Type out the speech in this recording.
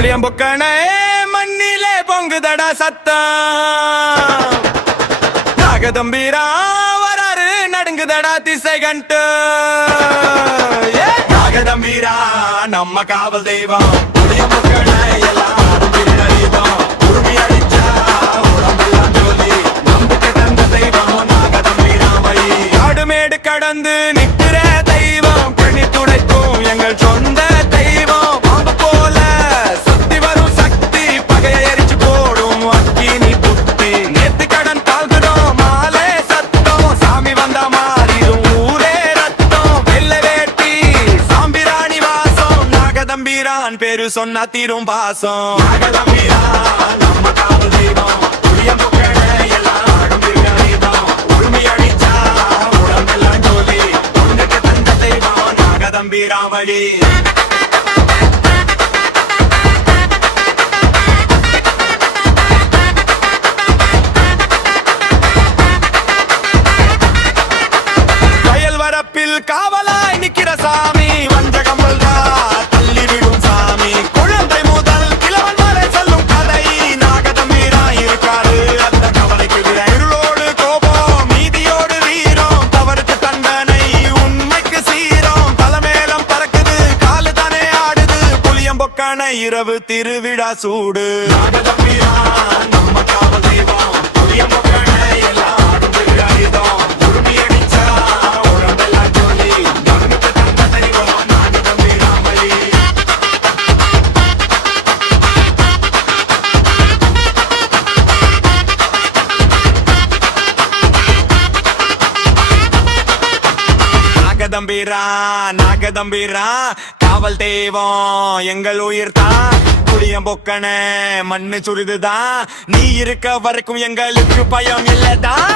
புளியம் பொக்கனே மண்ணிலே பொங்குதடா சத்தம். நாகதம்பீரா வராரு நடுங்குதடா திசை கண்டு நாகதம்பீரா நம்ம காவல் தெய்வம். புளியம் பொக்கனே எல்லாரும் பின்னறிவோம். உரிமை அடிச்சா உடம்பெல்லாம் ஜோலி நம்பிக்கை தந்த தெய்வம் நாகதம்பீரா காடுமேடு கடந்து நிற்கிற தெய்வம். கண்ணி துடைக்கும் எங்கள் சொந்த தம்பிரான் பேரு சொன்னா தீரும் பாசம். நாகதம்பிரான் நம்ம காவல் தெய்வம் புளியம் புக்கழ பொக்கான இரவு திருவிழா சூடு. நாகதம்பீரா நம்ம நாகதம்பீரா நாகதம்பீரா காவல் தெய்வம் எங்கள் உயிர் தான் புளியம் பொக்கன மண்ணு சுருதுதான் நீ இருக்க வரைக்கும் எங்களுக்கு பயம் இல்லதான்